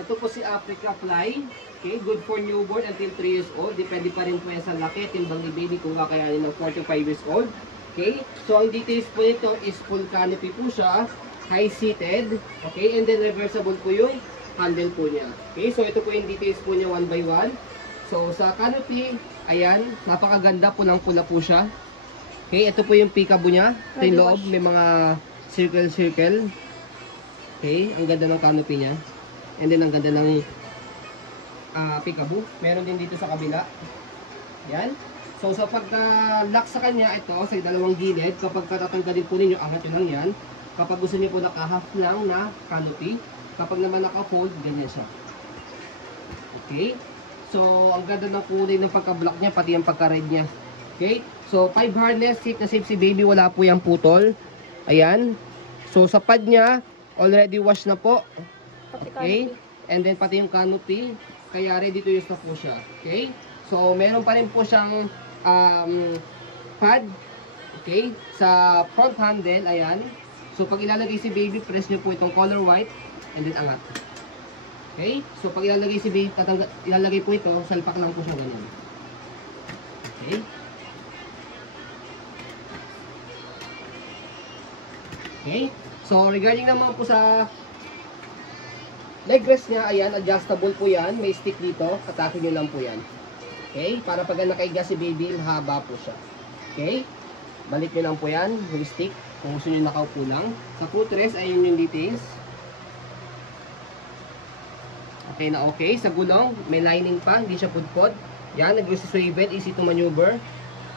Ito po si Africa Fly. Okay, good for newborn until 3 years old. Depende pa rin po yan sa laki, timbang ni baby kung kakayanin ng 4 to 5 years old. Okay, so ang details po nito is full canopy po siya, high-seated. Okay, and then reversible po yung handle po niya. Okay, so ito po yung details po niya one by one. So sa canopy, ayan, napakaganda, pulang-pula po siya. Okay, ito po yung peekaboo niya. Ito yung loob, may mga circle-circle. Okay, ang ganda ng canopy niya. And then ang ganda ng peekaboo. Meron din dito sa kabila. Yan. So sa pagka-lock sa kanya, ito sa dalawang gilid, kapag katatanggalin po ninyo, angat nyo lang yan. Kapag gusto niyo po naka-half lang na canopy, kapag naman naka-fold, ganyan siya. Okay. So ang ganda ng kulay ng pagka-block niya, pati yung pagka-ride niya. Okay. So 5 harness, safe na safe si baby, wala po yung putol. Ayan. So sa pad niya, already wash na po. Okay. And then pati yung canopy, kaya ready to use na po siya. Okay. So meron pa rin po siyang pad. Okay. Sa front handle, ayan. So pag ilalagay si baby, press nyo po itong color white and then angat. Okay. So pag ilalagay si baby, ilalagay po ito, salpak lang po siya ganyan. Okay. Okay. So regarding naman po sa leg rest niya, ayan, adjustable po yan. May stick dito, atake nyo lang po yan. Okay. Para pag nakaiga si baby, mahaba po siya. Okay. Balik nyo lang po yan, yung stick. Kung gusto nyo nakaupo lang. Sa footrest, ayun yung details. Okay na okay. Sa gulong, may lining pa, hindi siya pudpod. Yan, nag-swivel, easy to maneuver.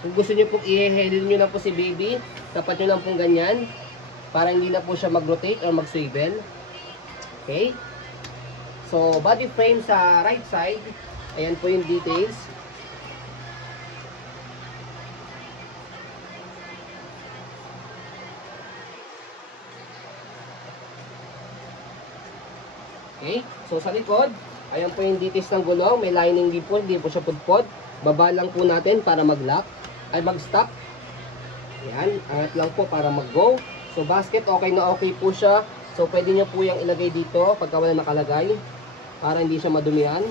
Kung gusto nyo po, i-handle nyo lang po si baby. Tapat nyo lang pong ganyan. Para hindi na po siya mag-rotate or mag-swivel. Okay. So, body frame sa right side. Ayan po yung details. Okay. So, sa likod, ayan po yung details ng gulong. May lining din po, hindi po siya pudpod. Baba lang po natin para mag-lock. Ay, mag-stop. Ayan. Angat lang po para mag-go. So, basket, okay na okay po siya. So, pwede nyo po yung ilagay dito pagka wala nakalagay. Para hindi siya madumihan.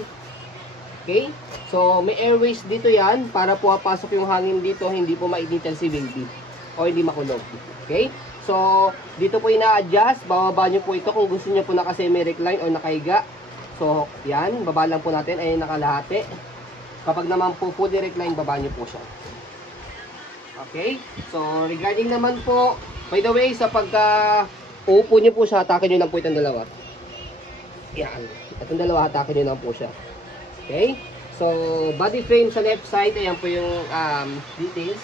Okay? So, may airways dito yan. Para po papasok yung hangin dito, hindi po mainitan si baby. O hindi makulog. Okay? So, dito po ina-adjust. Bababa nyo po ito kung gusto nyo po naka-semi-recline o nakahiga. So, yan. Baba lang po natin. Ayun, nakalahati. Kapag naman po fully recline, baba nyo po siya. Okay? So, regarding naman po, by the way, sa pagka-upo nyo po siya, atake nyo lang po itong dalawa. Yan. Itong dalawa, atake nyo lang po siya. Okay? So, body frame sa left side, ayan po yung details.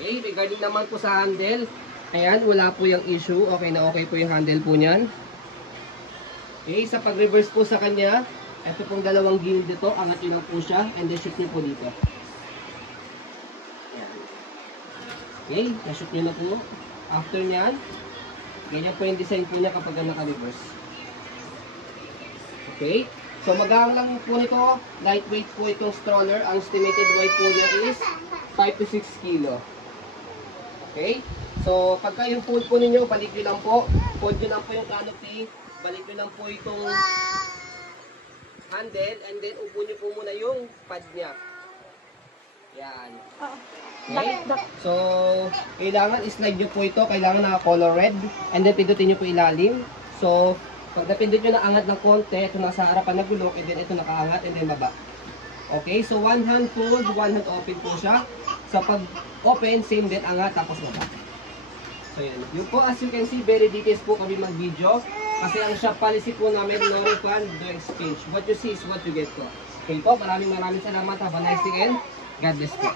Okay, regarding naman po sa handle, ayan, wala po yung issue. Okay na okay po yung handle po niyan. Okay, sa pag-reverse po sa kanya, ito pong dalawang gilid dito, angat nyo lang po siya, and then shoot nyo po dito. Ayan. Okay, na-shoot nyo na po. After nyan, ganyan po yung design po niya kapag naka-reverse. Okay, so magaan lang po nito, lightweight po itong stroller. Ang estimated weight po niya is 5 to 6 kilo. Okay, so pagka yung fold po ninyo, balik nyo lang po. Fold nyo lang po yung canopy. Balik nyo lang po itong handle, and then upo nyo po muna yung pad niya. Yan. Okay. So, kailangan slide nyo po ito. Kailangan naka-color red. And then pindutin nyo po ilalim. So, pag napindot nyo na angat ng konti, ito nasa harapan na gulong, and then ito nakaangat, and then baba. Okay, so one hand fold, one hand open po siya. Sa pag-open, same din angat, tapos baba. So, yan. Yung po, as you can see, very details po kami mag-video. Kasi ang shop policy po namin, no refund, no exchange. What you see is what you get po. Okay po, maraming salamat. Have a nice day and God bless po.